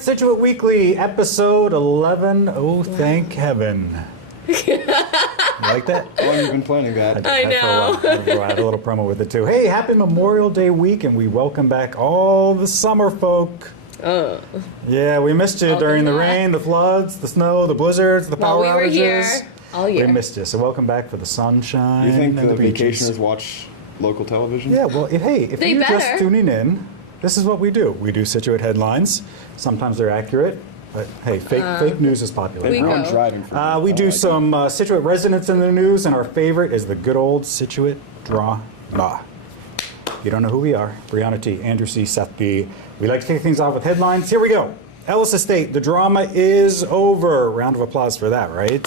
right, Scituate Weekly, episode 11. Oh, thank heaven. You like that? How long have you been planning that? I know. I had a little promo with it too. Hey, happy Memorial Day week, and we welcome back all the summer folk. Yeah, we missed you during the rain, the floods, the snow, the blizzards, the power outages. We were here all year. We missed you, so welcome back for the sunshine. You think and the beaches. vacationers watch local television? Yeah, well, if They you're just better. tuning in, this is what we do. We do Scituate headlines. Sometimes they're accurate, but hey, fake news is popular. we Now I'm go. driving for We do some Scituate residents in the news, and our favorite is the good old Scituate Drama. You don't know who we are. Brianna T., Andrew C., Seth B. We like to kick things off with headlines. Here we go. Ellis Estate, the drama is over. Round of applause for that, right?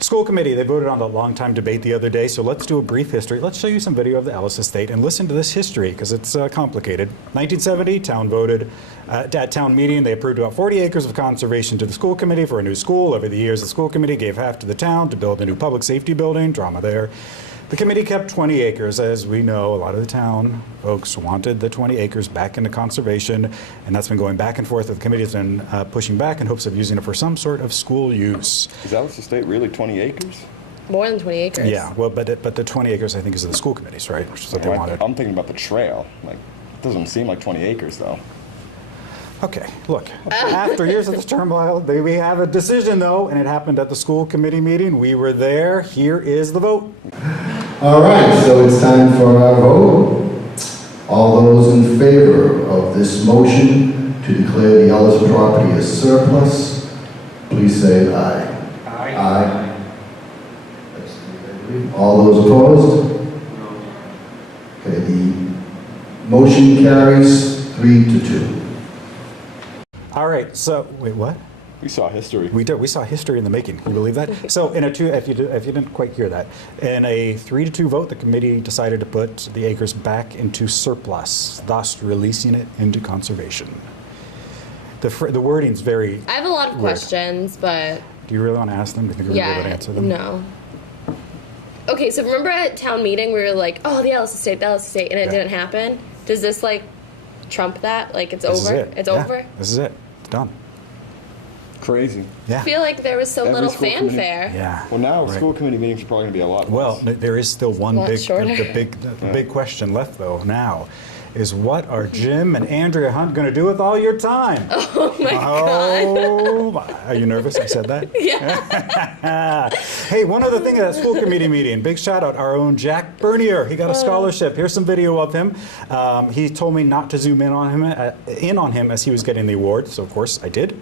School committee, they voted on the long-time debate the other day, so let's do a brief history. Let's show you some video of the Ellis Estate and listen to this history, because it's complicated. 1970, town voted at town meeting. They approved about 40 acres of conservation to the school committee for a new school. Over the years, the school committee gave half to the town to build a new public safety building. Drama there. The committee kept 20 acres. As we know, a lot of the town folks wanted the 20 acres back into conservation, and that's been going back and forth. The committee's been pushing back in hopes of using it for some sort of school use. Is Ellis Estate really 20 acres? More than 20 acres. Yeah, well, but the 20 acres, I think, is of the school committees, right? Which is what they wanted. I'm thinking about the trail. Like, it doesn't seem like 20 acres, though. Okay, look, after years of this turmoil, we have a decision, though, and it happened at the school committee meeting. We were there. Here is the vote. All right, so it's time for our vote. All those in favor of this motion to declare the Ellis property as surplus, please say aye. Aye. All those opposed? Okay, the motion carries 3-2. All right, so, wait, what? We saw history. We did. We saw history in the making. Can you believe that? So, if you didn't quite hear that, in a 3-2 vote, the committee decided to put the acres back into surplus, thus releasing it into conservation. The wording's very. I have a lot of weird. questions, but Do you really want to ask them? Do you think we're going to be able to answer them? no. Okay, so remember at town meeting we were like, oh, the Ellis Estate, and it Yeah. didn't happen? Does this, like, trump that? Like, it's This is over? it. It's Yeah, over? This is it. It's done. Crazy. Yeah. I feel like there was so Every little school committee- fanfare. Yeah. Well, now Right. school committee meetings are probably going to be a lot Well, less. there is still one lot big, shorter. the big question left though now, is what are Jim and Andrea Hunt going to do with all your time? Oh my god. Oh, are you nervous I said that? Yeah. Hey, one other thing at that school committee meeting, big shout out, our own Jack Bernier. He got a scholarship. Here's some video of him. He told me not to zoom in on him as he was getting the award, so of course I did.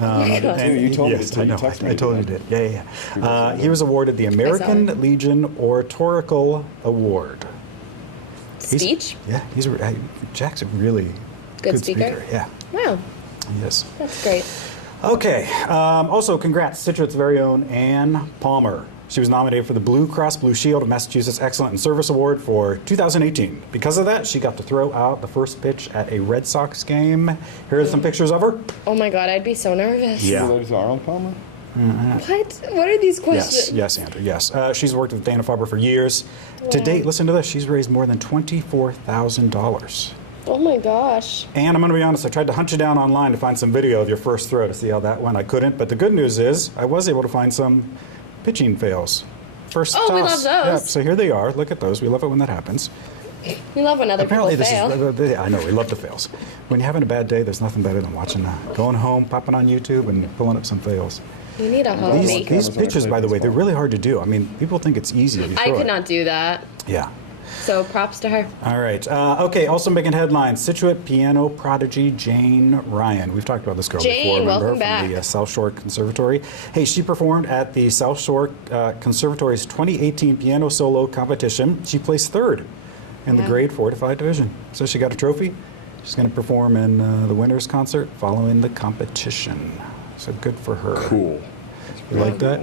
my God. You told me yes, to, I you know. texted me I told you to. did. Yeah. He was awarded the American it. Legion Oratorical Award. Speech? Yeah, Jack's a really Good speaker? Yeah, Wow, yes. that's great. Okay. Also, congrats, Scituate's very own Ann Palmer. She was nominated for the Blue Cross Blue Shield of Massachusetts Excellent in Service Award for 2018. Because of that, she got to throw out the first pitch at a Red Sox game. Here are some pictures of her. Oh my god, I'd be so nervous. Yeah. There's Arnold Palmer? What? What are these questions? Yes, Andrew, yes. She's worked with Dana-Farber for years. To Wow. date, listen to this, she's raised more than $24,000. Oh my gosh. And I'm going to be honest, I tried to hunt you down online to find some video of your first throw to see how that went. I couldn't, but the good news is I was able to find some pitching fails. First Oh, we toss. love those. Yeah, so here they are. Look at those. We love it when that happens. We love when other Apparently, people fail. this is. I know we love the fails. When you're having a bad day, there's nothing better than watching, going home, popping on YouTube, and pulling up some fails. You need a homie. These cameras on pitches, our by the way, they're baseball. really hard to do. I mean, people think it's easy. If you I throw could it. not do that. Yeah. So props to her. All right. Okay. Also making headlines. Scituate piano prodigy Jane Ryan. We've talked about this girl Jane, before. Remember welcome from the back. South Shore Conservatory. Hey, she performed at the South Shore Conservatory's 2018 piano solo competition. She placed third in the Wow. grade 4 to 5 division. So she got a trophy. She's going to perform in the winners concert following the competition. So good for her. Cool. You like that?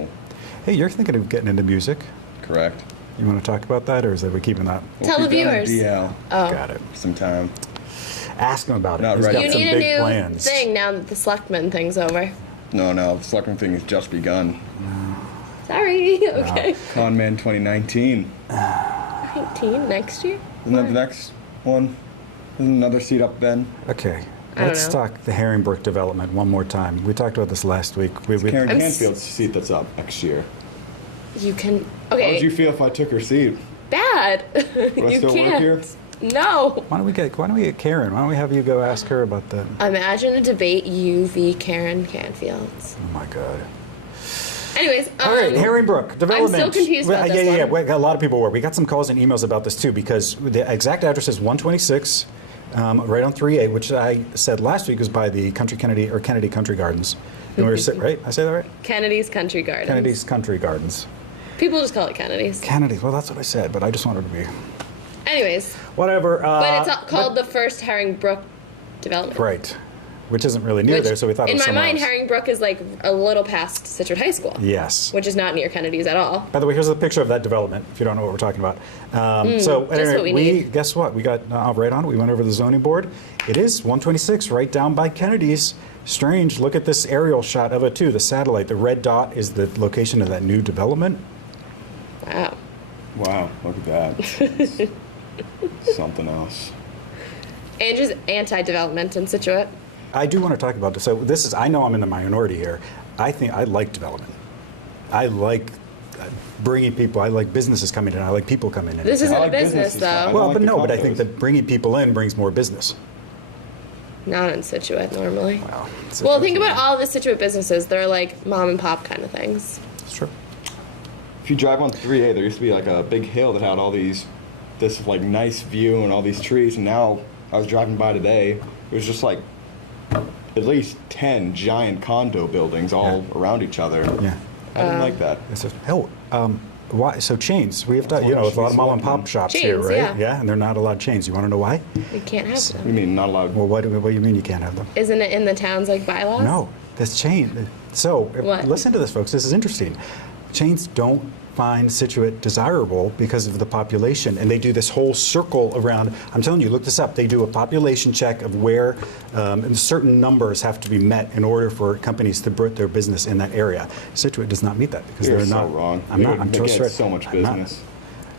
Hey, you're thinking of getting into music. Correct. You want to talk about that, or is that we keeping that? Tell the keep that on viewers. DL Oh. Got it. sometime. Ask him about it. Not He's ready. got You some need a big new plans. thing now that the Selectman thing's over. No, the Selectman thing has just begun. Sorry. Okay. Conman 2019. 19 next year? Isn't that the next one? Isn't another seat up, Ben? Okay. I don't Let's know. talk the Herringbrook development one more time. We talked about this last week. Karen I'm Canfield's seat that's up next year. You can. How would Okay. you feel if I took her seat? Bad. Would I You still can't. work here? No. Why don't we get Karen? Why don't we have you go ask her about that? Imagine a debate, you v. Karen Canfield. Oh my God. Anyways, All right, Herringbrook development. still confused about this yeah. one. A lot of people were. We got some calls and emails about this too because the exact address is 126, right on 3A, which I said last week was by the Kennedy Country Gardens. And we were right? I say that right? Kennedy's Country Gardens. Kennedy's Country Gardens. People just call it Kennedy's. Kennedy. Well, that's what I said, but I just wanted to be Anyways, whatever. but it's called the first Herringbrook development. Right, which isn't really near Which, there, so we thought it in was my somewhere mind, else. Herringbrook is like a little past Scituate High School, Yes. which is not near Kennedy's at all. By the way, here's a picture of that development, if you don't know what we're talking about. So just anyway, what we need. guess what? We got right on it. We went over the zoning board. It is 126, right down by Kennedy's. Strange. Look at this aerial shot of it, too. The satellite. The red dot is the location of that new development. Wow. Wow, look at that. It's something else. Andrew's anti-development in Scituate. I do want to talk about this. So this is, I know I'm in the minority here. I think I like development. I like bringing people, I like businesses coming in. I like people coming in. This isn't I a like business, businesses, I though. don't Well, like but the no, but I think condos. that bringing people in brings more business. Not in Scituate, normally. Wow. Well, think about all the Scituate businesses. They're like mom and pop kind of things. It's true. If you drive on 3A, there used to be like a big hill that had all this like nice view and all these trees, and now I was driving by today, it was just like at least 10 giant condo buildings all around each other. Yeah. I didn't like that. It's just, why? So chains. We have to, That's you know, why it's a lot of we mom and select pop them. shops here, Chains, right? yeah. and they're not allowed chains. You want to know why? You can't have You them. mean not allowed? Well, what do you mean you can't have them? Isn't it in the town's like bylaws? No, this chain. So What? listen to this, folks. This is interesting. Chains don't find Scituate desirable because of the population, and they do this whole circle around. I'm telling you, look this up. They do a population check of where and certain numbers have to be met in order for companies to put their business in that area. Scituate does not meet that because You're they're so not. wrong. I'm not. I'm They just get right. so much I'm not. business.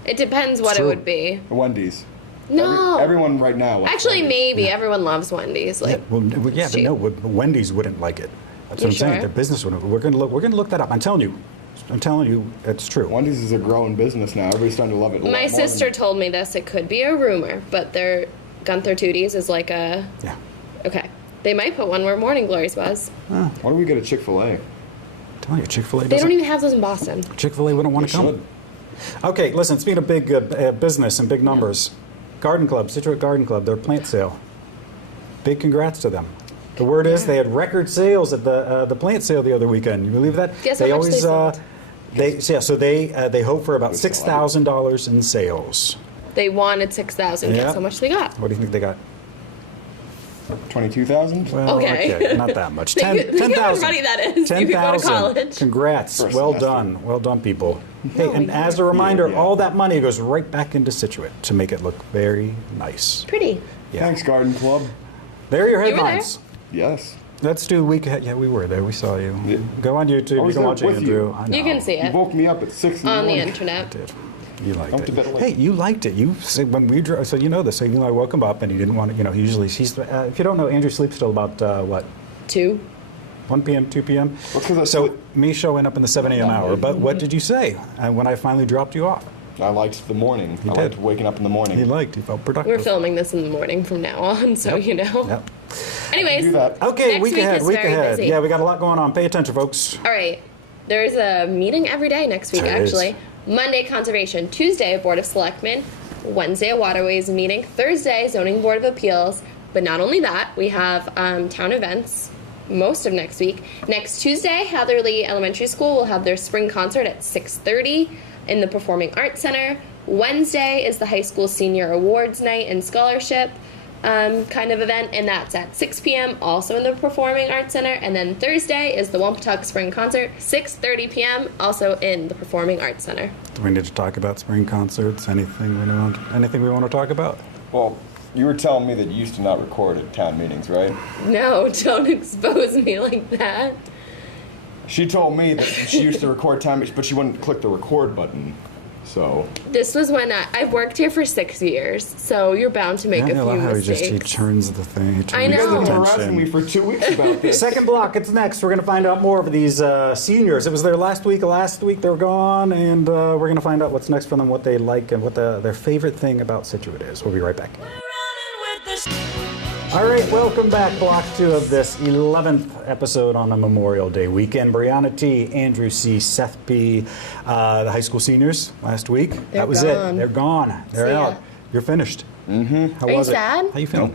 It depends what true. it would be. Wendy's. No. Everyone right now. likes Actually, Wendy's. maybe everyone loves Wendy's. Like, Well, yeah, but no, Wendy's wouldn't like it. That's what I'm You saying. sure? Their business wouldn't. We're going to look that up. I'm telling you, it's true. Wendy's is a growing business now. Everybody's starting to love it. a lot my more sister than- told me this. It could be a rumor, but their Gunther Tooties is like a. Yeah. Okay. They might put one where Morning Glories was. Why do we get a Chick-fil-A? I'm telling you, Chick-fil-A They doesn't. don't even have those in Boston. Chick-fil-A wouldn't want They to come. should. Okay, listen, speaking of big business and big numbers, Garden Club, Scituate Garden Club, their plant sale. Big congrats to them. The word is they had record sales at the plant sale the other weekend. You believe that? Guess how much they sold? They hope for about Good sell. $6,000 in sales. They wanted 6,000. Yeah. Guess how much they got? What do you think they got? 22,000? Well, Okay. not that much. Think how much 10,000. money that is. You could go to 10,000. college. Congrats. First Well semester. done, people. Hey, and we as a reminder, Yeah. all that money goes right back into Scituate to make it look very nice. Pretty. Yeah. Thanks, Garden Club. There are your You were there? headlines. Yes. Let's do week ahead. Yeah, we were there. We saw you. Yeah. Go on YouTube. I You was can there watch it, with Andrew. you. I know. You can see You it woke me up at 6 in the on the morning. internet. Did. You liked Went to bed it. late. Hey, you liked it. You said when we drove, so you know this. So I woke him up and he didn't want to. You know, he usually he's. If you don't know, Andrew sleeps till about what? 2. 1 p.m., 2 p.m. Well, 'cause I So sleep- me showing up in the 7 a.m. hour. But what did you say when I finally dropped you off? I liked the morning. You I did. liked waking up in the morning. He liked. He felt productive. We're filming this in the morning from now on, so you know. Yep. Anyways, Do that. Okay, next week ahead. is Week very ahead. busy. Yeah, we got a lot going on. Pay attention, folks. All right. There's a meeting every day next week, There is. actually. Monday, Conservation. Tuesday, Board of Selectmen. Wednesday, a Waterways meeting. Thursday, Zoning Board of Appeals. But not only that, we have town events most of next week. Next Tuesday, Hatherley Elementary School will have their spring concert at 6:30 in the Performing Arts Center. Wednesday is the high school senior awards night and scholarship kind of event, and that's at 6 p.m. also in the Performing Arts Center. And then Thursday is the Wampatuck Spring Concert, 6:30 p.m. also in the Performing Arts Center. Do we need to talk about spring concerts? Anything we want to talk about? Well, you were telling me that you used to not record at town meetings, right? No, don't expose me like that. She told me that she used to record town meetings, but she wouldn't click the record button. So This was when I've worked here for 6 years, so you're bound to make I a few love how mistakes. he turns the thing. He turns I you guys know. have the been harassing me attention. for 2 weeks about this. Second block, it's next. We're going to find out more of these seniors. It was their last week. Last week they were gone, and we're going to find out what's next for them, what they like, and what their favorite thing about Scituate is. We'll be right back. All right, welcome back. Block 2 of this 11th episode on a Memorial Day weekend. Brianna T., Andrew C., Seth P., the high school seniors last week. They're that was gone. it. They're gone. They're See ya. out. You're finished. Mm-hmm. How Are you was it? sad? How you feeling?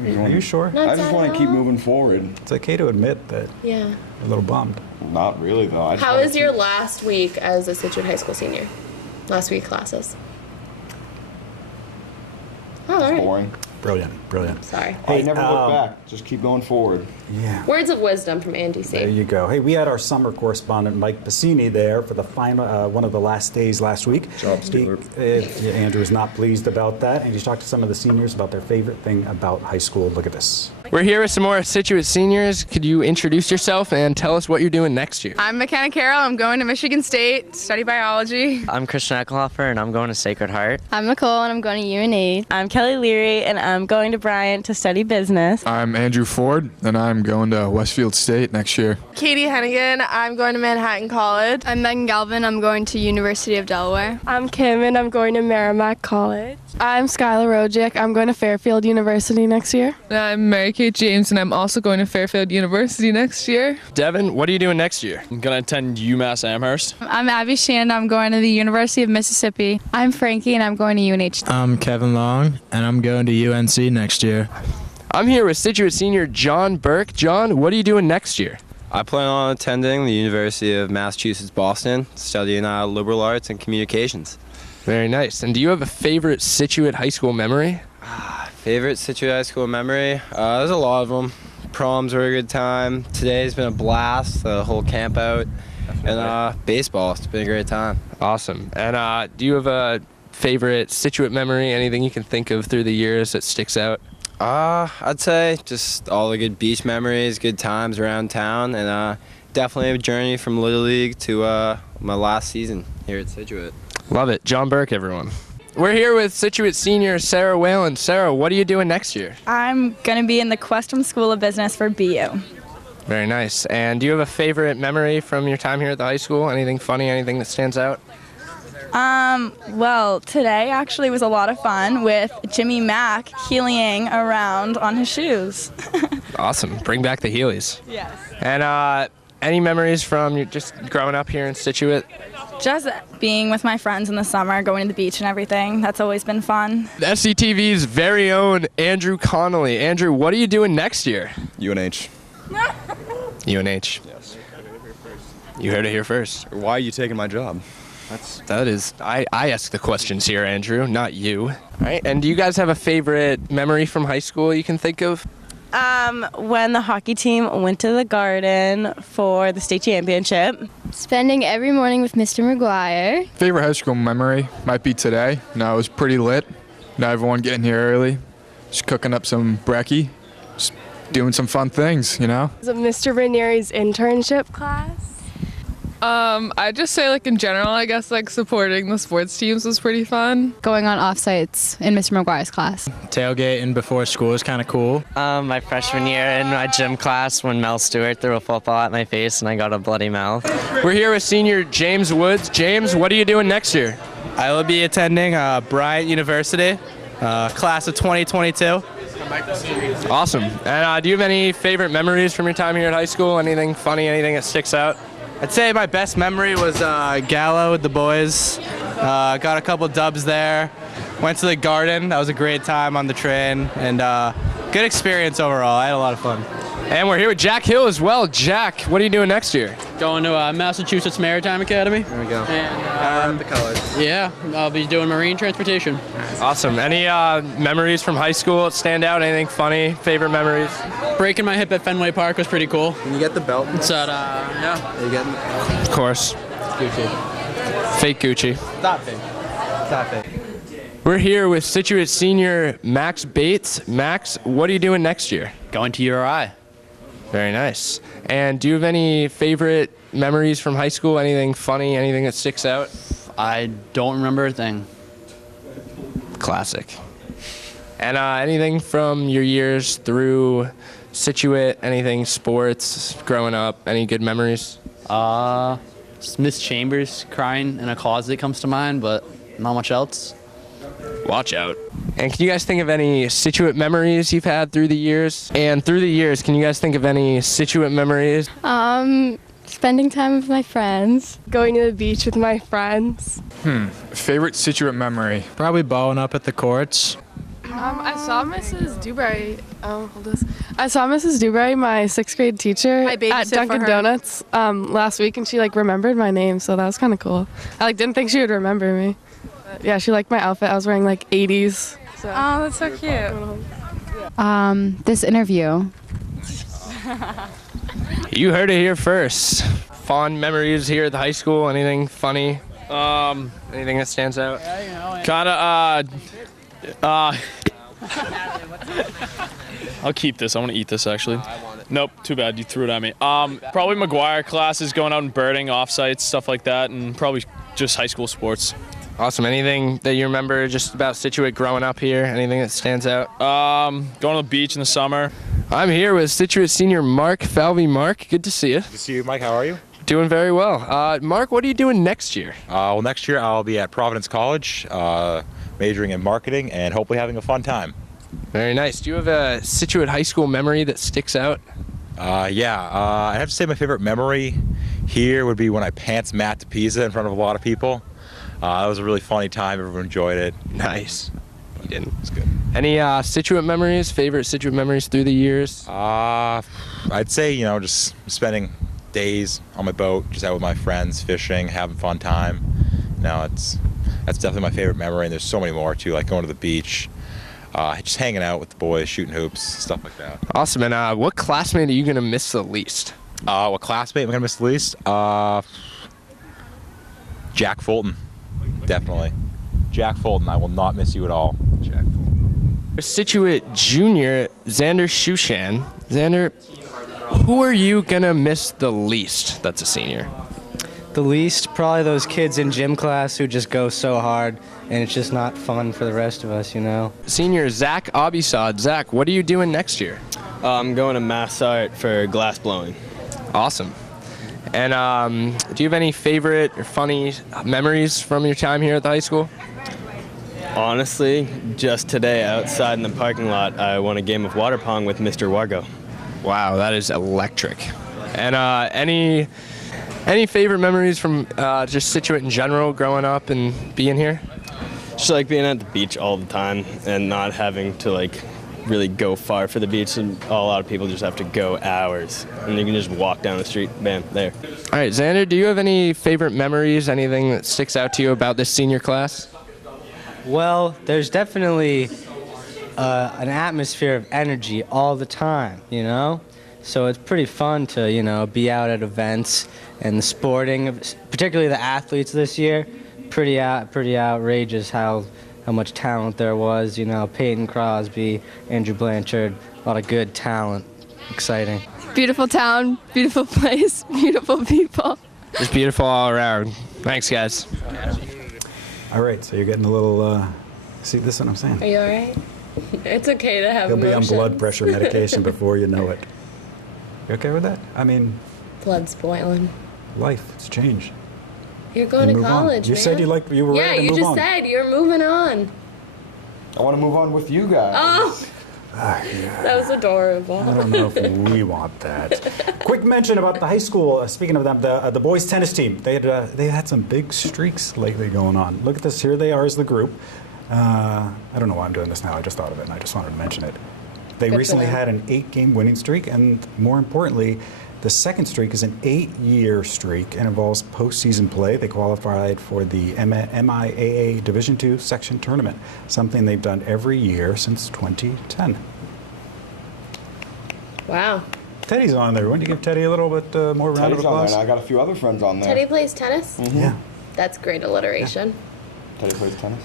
Are you sure? Not I just sad want at to keep all? moving forward. It's okay to admit that Yeah. you're a little bummed. Not really, though. I just How wanna was your keep- last week as a Scituate High School senior? Last week classes? Oh, all right. Boring. Brilliant, brilliant. Sorry. I never look back. Just keep going forward. Yeah. Words of wisdom from Andy C. There you go. Hey, we had our summer correspondent Mike Piscini there for the final, one of the last days last week. Job stealer. Andrew is not pleased about that, and he's talked to some of the seniors about their favorite thing about high school. Look at this. We're here with some more Scituate seniors. Could you introduce yourself and tell us what you're doing next year? I'm McKenna Carroll. I'm going to Michigan State to study biology. I'm Christian Eckelhofer, and I'm going to Sacred Heart. I'm Nicole, and I'm going to UNH. I'm Kelly Leary, and I'm going to Bryant to study business. I'm Andrew Ford, and I'm going to Westfield State next year. Katie Hennigan. I'm going to Manhattan College. I'm Megan Galvin. I'm going to University of Delaware. I'm Kim, and I'm going to Merrimack College. I'm Skylar Rojic. I'm going to Fairfield University next year. I'm Mary Kate James, and I'm also going to Fairfield University next year. Devin, what are you doing next year? I'm going to attend UMass Amherst. I'm Abby Shand. I'm going to the University of Mississippi. I'm Frankie, and I'm going to UNH. I'm Kevin Long, and I'm going to UNC next year. I'm here with Scituate senior John Burke. John, what are you doing next year? I plan on attending the University of Massachusetts Boston, studying liberal arts and communications. Very nice. And do you have a favorite Scituate high school memory? Favorite Scituate high school memory? There's a lot of them. Proms were a good time. Today's been a blast, the whole camp out. And baseball, it's been a great time. Awesome. And do you have a favorite Scituate memory, anything you can think of through the years that sticks out? I'd say just all the good beach memories, good times around town, and definitely a journey from Little League to my last season here at Scituate. Love it. John Burke, everyone. We're here with Scituate senior Sarah Whalen. Sarah, what are you doing next year? I'm going to be in the Questrom School of Business for BU. Very nice. And do you have a favorite memory from your time here at the high school? Anything funny, anything that stands out? Well, today actually was a lot of fun with Jimmy Mack heeling around on his shoes. Awesome. Bring back the Heelys. Yes. And any memories from your just growing up here in Scituate? Just being with my friends in the summer, going to the beach and everything. That's always been fun. SCTV's very own Andrew Connolly. Andrew, what are you doing next year? UNH. UNH. Yes. You heard it here first. Why are you taking my job? I ask the questions here, Andrew, not you. All right, and do you guys have a favorite memory from high school you can think of? When the hockey team went to the Garden for the state championship. Spending every morning with Mr. McGuire. Favorite high school memory might be today. It was pretty lit. Everyone getting here early, just cooking up some brekkie, just doing some fun things, Was it Mr. Ranieri's internship class? I'd just say, in general, I guess, supporting the sports teams was pretty fun. Going on offsites in Mr. McGuire's class. Tailgating before school is kind of cool. My freshman year in my gym class when Mel Stewart threw a football at my face and I got a bloody mouth. We're here with senior James Woods. James, what are you doing next year? I will be attending Bryant University, class of 2022. Awesome. And do you have any favorite memories from your time here at high school? Anything funny, anything that sticks out? I'd say my best memory was Gallo with the boys. Got a couple dubs there. Went to the Garden. That was a great time on the train. And good experience overall. I had a lot of fun. And we're here with Jack Hill as well. Jack, what are you doing next year? Going to Massachusetts Maritime Academy. There we go. And the colors. Yeah, I'll be doing marine transportation. Awesome. Any memories from high school that stand out? Anything funny? Favorite memories? Breaking my hip at Fenway Park was pretty cool. Can you get the belt? It's at, yeah. Are you getting Of course. Gucci. Fake Gucci. Stop it. Stop it. We're here with Scituate senior Max Bates. Max, what are you doing next year? Going to URI. Very nice. And do you have any favorite memories from high school? Anything funny? Anything that sticks out? I don't remember a thing. Classic. And anything from your years through Scituate, anything sports, growing up, any good memories? Miss Chambers crying in a closet comes to mind, but not much else. Watch out. And can you guys think of any Scituate memories you've had through the years? And through the years, can you guys think of any Scituate memories? Spending time with my friends. Going to the beach with my friends. Favorite Scituate memory? Probably balling up at the courts. I saw Mrs. Dewberry. I saw Mrs. Dewberry, my 6th grade teacher, I babysit at Dunkin' for her. Donuts last week, and she remembered my name, so that was kind of cool. I didn't think she would remember me. But, yeah, she liked my outfit. I was wearing 80s. So. Oh, that's so cute. This interview. You heard it here first. Fond memories here at the high school, anything funny? Anything that stands out? I'll keep this. I want to eat this, actually. Nope, too bad. You threw it at me. Probably McGuire classes, going out and birding, off-sites, stuff like that, and probably just high school sports. Awesome. Anything that you remember just about Scituate growing up here? Anything that stands out? Going to the beach in the summer. I'm here with Scituate senior Mark Falvey. Mark, good to see you. Good to see you, Mike. How are you? Doing very well. Mark, what are you doing next year? Well, next year I'll be at Providence College, majoring in marketing and hopefully having a fun time. Very nice. Do you have a Scituate high school memory that sticks out? Yeah. I have to say my favorite memory here would be when I pants Matt to Pisa in front of a lot of people. That was a really funny time. Everyone enjoyed it. Nice. You didn't. It's good. Any Scituate memories, favorite Scituate memories through the years? I'd say, just spending days on my boat, just out with my friends, fishing, having fun time. That's definitely my favorite memory, and there's so many more too, like going to the beach, just hanging out with the boys, shooting hoops, stuff like that. Awesome. And what classmate are you going to miss the least? What classmate am I going to miss the least? Jack Fulton, definitely. Jack Fulton, I will not miss you at all. Jack Fulton. Scituate junior, Xander Shushan. Xander, who are you going to miss the least that's a senior? The least, probably those kids in gym class who just go so hard, and it's just not fun for the rest of us, Senior Zach Abisad. Zach, what are you doing next year? I'm going to Mass Art for glass blowing. Awesome. And do you have any favorite or funny memories from your time here at the high school? Honestly, just today outside in the parking lot, I won a game of water pong with Mr. Wargo. Wow, that is electric. And any favorite memories from just Scituate in general, growing up and being here? Just like being at the beach all the time and not having to really go far for the beach. And a lot of people just have to go hours, and you can just walk down the street, bam, there. All right, Xander, do you have any favorite memories, anything that sticks out to you about this senior class? Well, there's definitely an atmosphere of energy all the time, So it's pretty fun to, be out at events and the sporting, particularly the athletes this year. Pretty outrageous how much talent there was. Peyton Crosby, Andrew Blanchard, a lot of good talent. Exciting. Beautiful town, beautiful place, beautiful people. Just beautiful all around. Thanks, guys. All right, so you're getting a little, see, this is what I'm saying. Are you all right? It's okay to have You'll be on emotions. blood pressure medication before you know it. You okay with that? I mean, Blood's boiling. life, it's change. You're going to move on. college, You man. said you were ready to move on. Yeah, you just said you're moving on. I want to move on with you guys. Oh, that was adorable. I don't know if we want that. Quick mention about the high school. Speaking of them, the boys tennis team. They had some big streaks lately going on. Look at this. Here they are as the group. I don't know why I'm doing this now. I just thought of it, and I just wanted to mention it. They Good recently for them. had an 8-game winning streak, and more importantly, the second streak is an 8-year streak and involves postseason play. They qualified for the MIAA Division II section tournament, something they've done every year since 2010. Wow. Teddy's on there. Why don't you give Teddy a little bit more round of Teddy's on applause? there, and I got a few other friends on there. Teddy plays tennis? Mm-hmm. Yeah. That's great alliteration. Teddy plays tennis.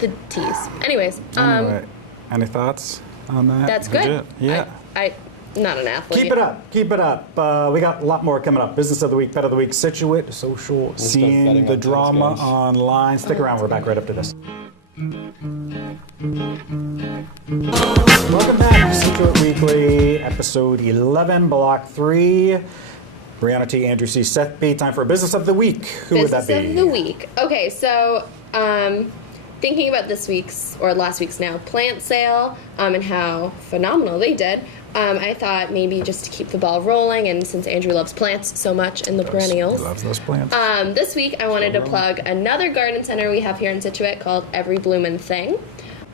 The tease. Anyways, Anyway, any thoughts on that? that's good. Legit? Yeah. I not an athlete. Keep it up. Keep it up. We got a lot more coming up. Business of the week, pet of the week, Scituate, social, seeing the drama online. Stick around. We're back right after this. Welcome back to Scituate Weekly, episode 11, block 3. Brianna T, Andrew C, Seth B. Time for Business of the Week. Who would that be? Business of the week. Okay, so thinking about this week's, or last week's now, plant sale and how phenomenal they did, I thought maybe just to keep the ball rolling, and since Andrew loves plants so much and the perennials. He loves those plants. This week I wanted to plug another garden center we have here in Scituate called Every Bloomin' Thing.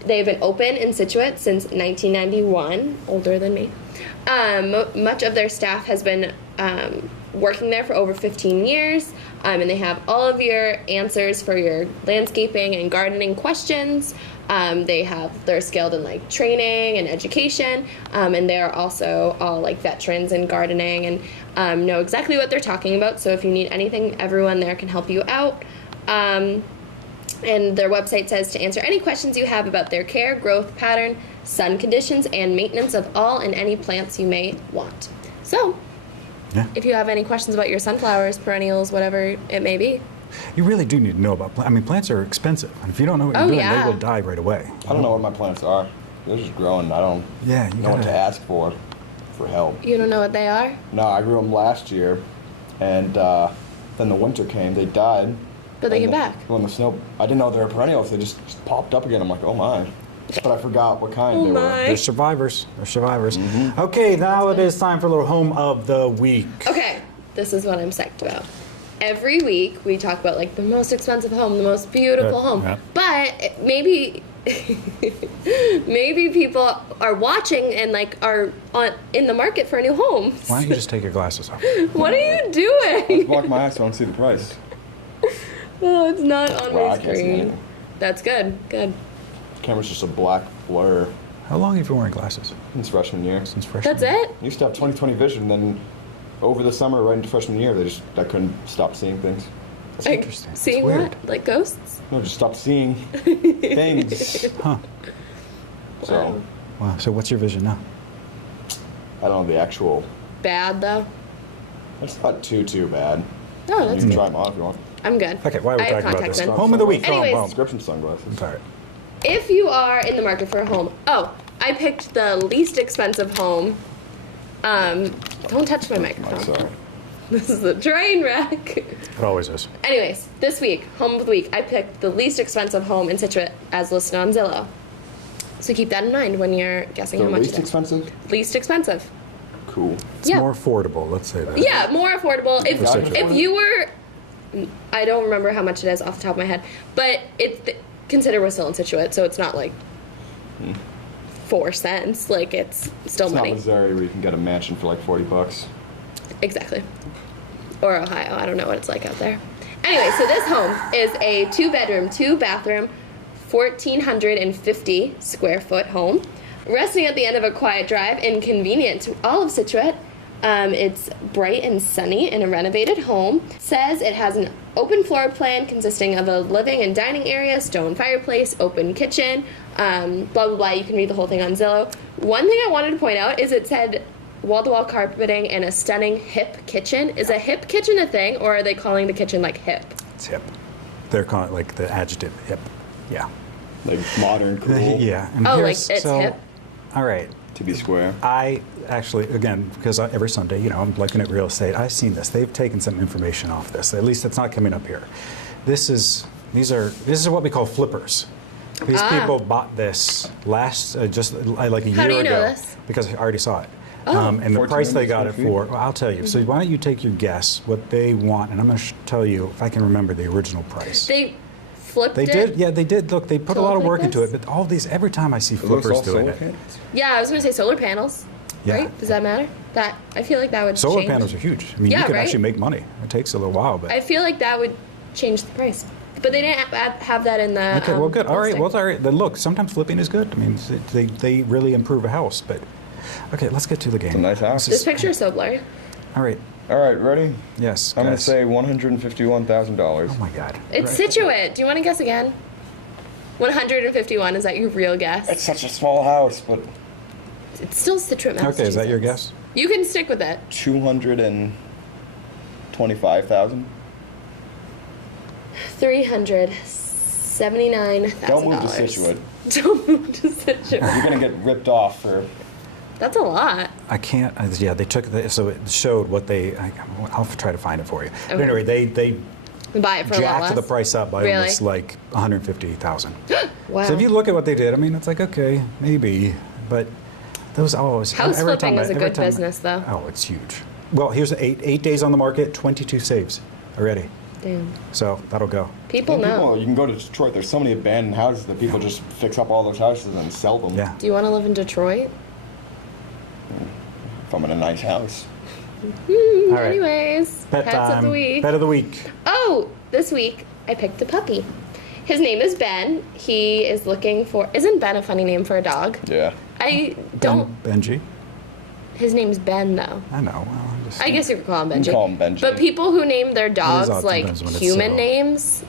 They've been open in Scituate since 1991, older than me. Much of their staff has been working there for over 15 years, and they have all of your answers for your landscaping and gardening questions. They're skilled in like training and education, and they are also all like veterans in gardening and know exactly what they're talking about. So if you need anything, everyone there can help you out. And their website says to answer any questions you have about their care, growth pattern, sun conditions, and maintenance of all and any plants you may want. So, if you have any questions about your sunflowers, perennials, whatever it may be. You really do need to know about plants. I mean, plants are expensive. And if you don't know what you're doing, they will die right away. I don't know what my plants are. They're just growing. I don't know what to ask for help. You don't know what they are? No, I grew them last year, and then the winter came. They died. But they came back. When the snow, I didn't know they were perennials. They just popped up again. I'm like, oh my. But I forgot what kind they were. They're survivors. They're survivors. Okay, now it is time for a little home of the week. Okay, this is what I'm psyched about. Every week we talk about like the most expensive home, the most beautiful home. Yeah. But maybe people are watching and like are in the market for a new home. Why don't you just take your glasses off? What are you doing? Let's block my eyes so I don't see the price. No, it's not on my I can't see screen. anything. That's good. Good. The camera's just a black blur. How long have you been wearing glasses? Since freshman year. Since freshman That's it? I used to have 20/20 vision, then over the summer, right into freshman year, I couldn't stop seeing things. That's interesting. Seeing what? Like ghosts? No, just stopped seeing things. Huh. So. Wow. So what's your vision now? I don't know the actual. Bad though? It's not too bad. No, that's You can good. try them on if you want. I'm good. Okay, why are we I have talking about contacts this? in. Home of the week. Anyways. Prescription sunglasses. Sorry. If you are in the market for a home, I picked the least expensive home. Don't touch my microphone. I'm sorry. This is a train wreck. It always is. Anyways, this week, home of the week, I picked the least expensive home in Scituate as listed on Zillow. So keep that in mind when you're guessing how much least it is. expensive? Least expensive. Cool. It's more affordable, let's say that. Yeah, more affordable. Scituate. If you were, I don't remember how much it is off the top of my head, but consider we're still in Scituate, so it's not like 4 cents. Like it's still It's money. not Missouri where you can get a mansion for like $40. Exactly. Or Ohio. I don't know what it's like out there. Anyway, so this home is a 2-bedroom, 2-bathroom, 1,450 square foot home, resting at the end of a quiet drive and convenient to all of Scituate. It's bright and sunny in a renovated home. Says it has an open floor plan consisting of a living and dining area, stone fireplace, open kitchen, blah, blah, blah. You can read the whole thing on Zillow. One thing I wanted to point out is it said wall-to-wall carpeting and a stunning hip kitchen. Is a hip kitchen a thing, or are they calling the kitchen like hip? It's hip. They're calling it like the adjective hip. Yeah. Like modern, cool. Yeah. And Oh, like here's- it's hip? All right. To be square. I actually, again, because every Sunday, I'm looking at real estate, I've seen this. They've taken some information off this. At least it's not coming up here. This is what we call flippers. These people bought this last just like a year How do you ago know this? because I already saw it. Oh. And the price they got it 14 for, well, I'll tell you. So why don't you take your guess what they want, and I'm going to tell you if I can remember the original price. They flipped They it? did, yeah, they did. Look, they put a lot of look work like into this? it, but all these, every time I see It looks flippers all doing solar it. panels. Yeah, I was going to say solar panels. Yeah. Right? Does that matter? I feel like that would Solar change. panels are huge. I mean, Yeah, you can right? actually make money. It takes a little while, but. I feel like that would change the price. But they didn't have that in the Okay, well, good. All right, listing. well, it's all right. Then look, sometimes flipping is good. I mean, they really improve a house, but. Okay, let's get to the game. It's a nice house. This picture is so blurry. All right. All right, ready? Yes. I'm going to guys. say $151,000. Oh my God. It's Scituate. Do you want to guess again? 151. Is that your real guess? It's such a small house, but It's still Scituate, Massachusetts. Okay, is that your guess? You can stick with it. 225,000. $379,000. Don't move to Scituate. Don't move to Scituate. You're gonna get ripped off for. That's a lot. I can't. Yeah, they took so it showed what they. I'll try to find it for you. But Okay. anyway, they Buy it for a lot jacked less. the price up by Really? almost like 150,000. Wow. So if you look at what they did, I mean, it's like okay, maybe, but those always House every flipping time is a every good time- business, though. Oh, it's huge. Well, here's 8 days on the market, 22 saves already. Damn. So that'll go. People know. You can go to Detroit. There's so many abandoned houses that people just fix up all those houses and then sell them. Yeah. Do you want to live in Detroit? If I'm in a nice house. All right. Anyways, Pet pets of time. the week. Pet of the week. Oh, this week I picked a puppy. His name is Ben. He is looking for. Isn't Ben a funny name for a dog? Yeah. I don't. Benji. His name's Ben though. I know. Well, I'm just. I guess you could call him You Benji. can call him Benji. But people who name their odd dogs like sometimes when it's human so- names,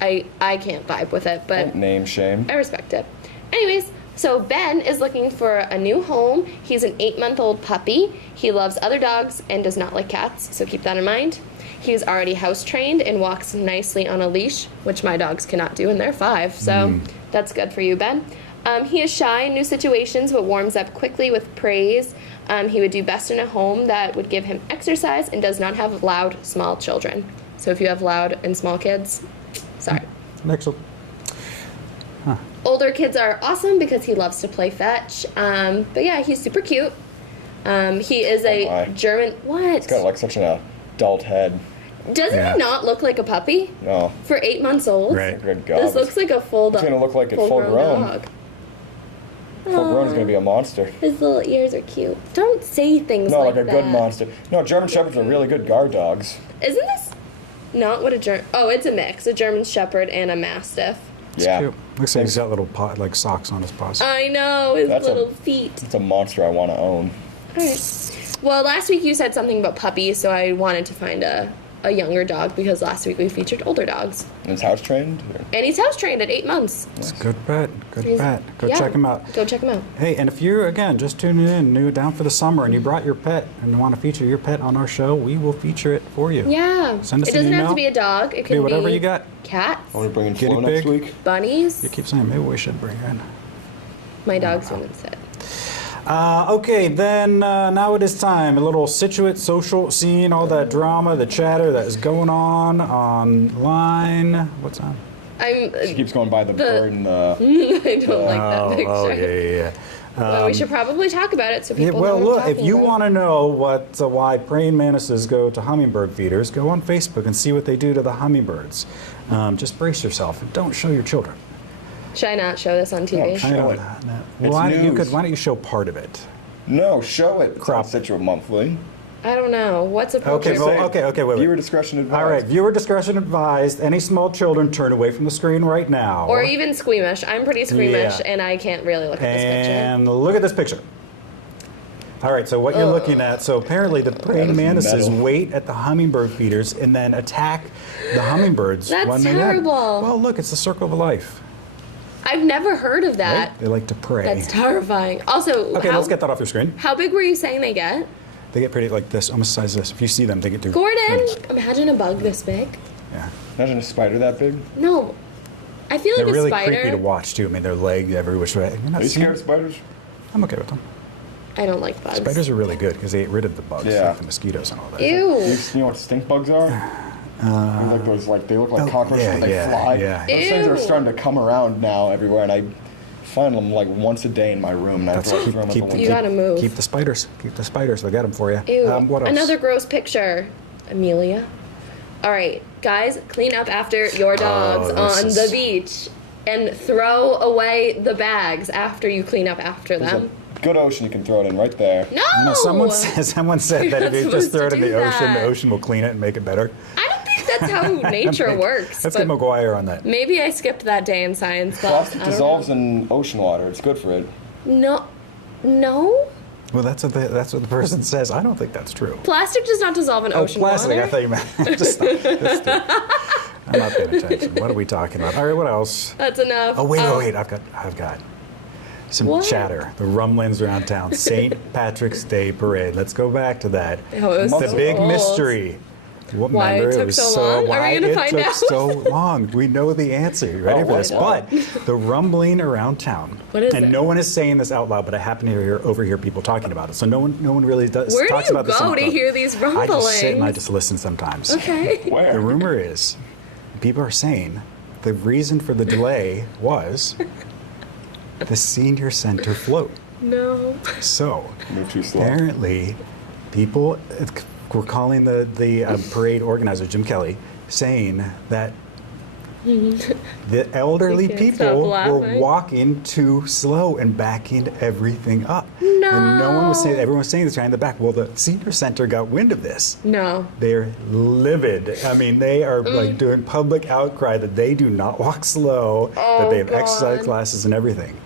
I can't vibe with it. But Don't name shame. I respect it. Anyways, so Ben is looking for a new home. He's an 8-month-old puppy. He loves other dogs and does not like cats, so keep that in mind. He's already house trained and walks nicely on a leash, which my dogs cannot do, and they're 5. So that's good for you, Ben. He is shy in new situations, but warms up quickly with praise. He would do best in a home that would give him exercise and does not have loud, small children. So if you have loud and small kids, sorry. Next one. Older kids are awesome because he loves to play fetch. But yeah, he's super cute. He is a my. German. What? It's got like such an adult head. Doesn't Yeah. he not look like a puppy No. for 8 months old? Right. Good God. This looks like a full dog. It's gonna look like it's full grown. dog. Full grown is gonna be a monster. His little ears are cute. Don't say things No, like like a that. good monster. No, German Shepherds are really good guard dogs. Isn't this not what a German? Oh, it's a mix: a German Shepherd and a Mastiff. Yeah. Cute. Looks like he's got little like socks on his paws. I know his That's little feet. It's a monster I want to own. All right. Well, last week you said something about puppies, so I wanted to find a younger dog because last week we featured older dogs. And it's house trained? And he's house trained at 8 months. It's a good pet. Good He's- pet. Go yeah. check him out. Go check him out. Hey, and if you're, again, just tuning in, new down for the summer, and you brought your pet and want to feature your pet on our show, we will feature it for you. Yeah. Send us It an doesn't have email. to be a dog. It Be can whatever be you got. cats, I want to bring in Guinea Flo next pig. week. bunnies. You keep saying maybe we should bring her in. My dog's gonna sit. Okay, then now it is time. A little Scituate social scene, all that drama, the chatter that is going on online. What's on? She keeps going by the bird and I don't like that Oh, picture. oh, yeah. Well, we should probably talk about it so Yeah, people well, know what look, I'm if talking you about. want to know why praying mantises go to hummingbird feeders, go on Facebook and see what they do to the hummingbirds. Just brace yourself and don't show your children. Should I not show this on TV? Show it. It's Why news. don't you show part of it? No, show it. Crop. It's on Scituate Monthly. I don't know. What's a Okay, picture? well, okay, wait. Viewer discretion advised. All right, viewer discretion advised. Any small children, turn away from the screen right now. Or even squeamish. I'm pretty squeamish, Yeah. and I can't really look at this picture. And look at this picture. All right, so what you're looking at, so apparently the praying is mantises metal. wait at the hummingbird feeders and then attack the hummingbirds That's when they terrible. Well, look, it's the circle of life. I've never heard of that. Right? They like to pray. That's terrifying. Also, Okay, how, let's get that off your screen. how big were you saying they get? They get pretty like this, almost size this. If you see them, they get to. Gordon, imagine a bug this big. Yeah. Imagine a spider that big. No. I feel They're like a really spider. creepy to watch too. I mean, their leg every which way. You're not Are you seeing- scared of spiders? I'm okay with them. I don't like bugs. Spiders are really good because they get rid of the bugs, Yeah. like the mosquitoes and all that. Ew. You know what stink bugs are? Like those, they look like cockroaches, yeah, but they yeah, fly. yeah. Those things are Ew. starting to come around now everywhere, and I find them like once a day in my room, and I have to throw them at the You window. gotta move. Keep the spiders. Keep the spiders. They'll get them for you. Ew. What else? Another gross picture. Amelia. All right, guys, clean up after your dogs this on is- the beach and throw away the bags after you clean up after There's them. a good ocean you can throw it in right there. No! You know, someone said that if You're you not just throw it supposed in to the do ocean, the that. ocean will clean it and make it better. I don't think that's how nature works. Let's but get McGuire on that. maybe I skipped that day in science class. Plastic I don't dissolves in ocean water. It's good for it. know. No? Well, that's what the person says. I don't think that's true. Plastic does not dissolve in ocean plastic. water. I thought you meant. Just stop. Just stop. I'm not paying attention. What are we talking about? All right, what else? That's enough. Oh wait. I've got. some What? chatter. The rumblings around town. St. Patrick's Day Parade. Let's go back to that. Oh, it was The so big old. mystery. What Why it remember, took was so long? Are we why gonna it find took out? so long. We know the answer. You ready for this? what? But the rumbling around town. What is and it? no one is saying this out loud, but I happen to overhear people talking about it. So no one really does. Where talks do you about this in go the to club. hear these I rumblings? just sit and I just listen sometimes. Okay. Where? The rumor is, people are saying the reason for the delay was the senior center float. No. So Move too slow. apparently, people were calling the parade organizer, Jim Kelly, saying that the elderly You can't people stop were laughing. walking too slow and backing everything up. No. And everyone was saying this behind the back. Well, the senior center got wind of this. No. They're livid. I mean, they are like doing public outcry that they do not walk slow, that they have exercise God. classes and everything.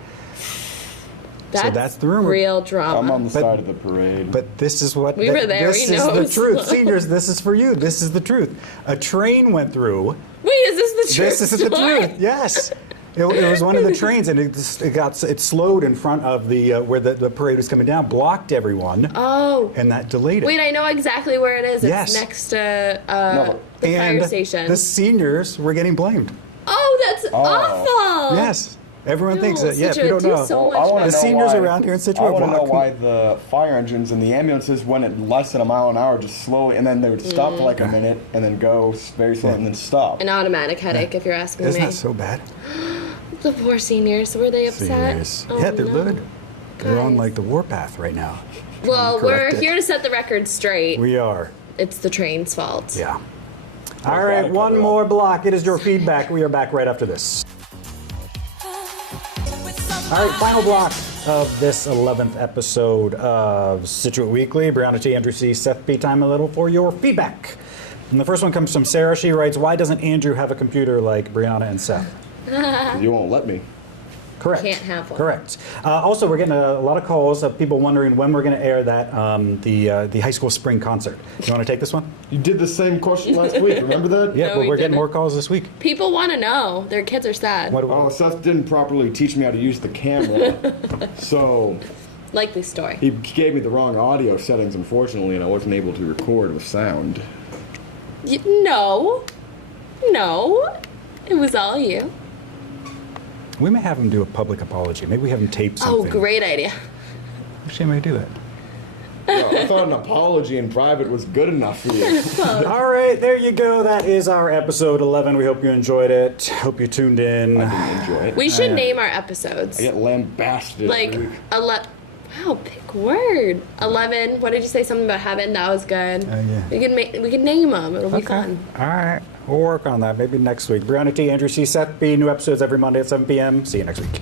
So that's the rumor. Real drama. I'm on the side of the parade. But this is what We were there, this we is know the it's truth. slow. Seniors, this is for you. This is the truth. A train went through. Wait, is this the truth? This is the truth. Yes. It was one of the trains, and it slowed in front of the where the parade was coming down, blocked everyone, Oh. and that delayed it. Wait, I know exactly where it is. Yes. It's next to the and fire station. the seniors were getting blamed. Oh, that's awful. Yes. Everyone No, thinks that. Yes, we Scituate, don't do know. so much I wanna better. The know seniors why- around here in I Scituate want to know walk. why the fire engines and the ambulances went at less than a mile an hour, just slowly, and then they would stop for like a minute, and then go very slow, and then stop. An automatic headache, if you're asking Isn't me. that so bad? The poor seniors. Were they upset? Seniors. Oh, Yeah, they're no. livid. They're on Guys. like the warpath right now. Well, Correct we're it. here to set the record straight. We are. It's the train's fault. Yeah. All right, one more block. It is your feedback. We are back right after this. All right, final block of this 11th episode of Scituate Weekly. Brianna T, Andrew C, Seth B. Time a little for your feedback. And the first one comes from Sarah. She writes, "Why doesn't Andrew have a computer like Brianna and Seth?" You won't let me. Correct. Can't have one. Correct. Also, we're getting a lot of calls of people wondering when we're going to air that the high school spring concert. You want to take this one? You did the same question last week. Remember that? Yeah, No, but we we're getting didn't. more calls this week. People want to know. Their kids are sad. Oh, Seth didn't properly teach me how to use the camera, so Likely story. he gave me the wrong audio settings, unfortunately, and I wasn't able to record with sound. No. It was all you. We may have him do a public apology. Maybe we have him tape something. Oh, great idea. Actually, I may do that. Well, I thought an apology in private was good enough for you. All right, there you go. That is our episode 11. We hope you enjoyed it. Hope you tuned in. I didn't enjoy it. We should name our episodes. I get lambasted. Like, every week. wow, big word. 11. What did you say? Something about heaven? That was good. Yeah. We can name them. It'll be fun. All right. We'll work on that maybe next week. Brianna T, Andrew C, Seth B. New episodes every Monday at 7 p.m. See you next week.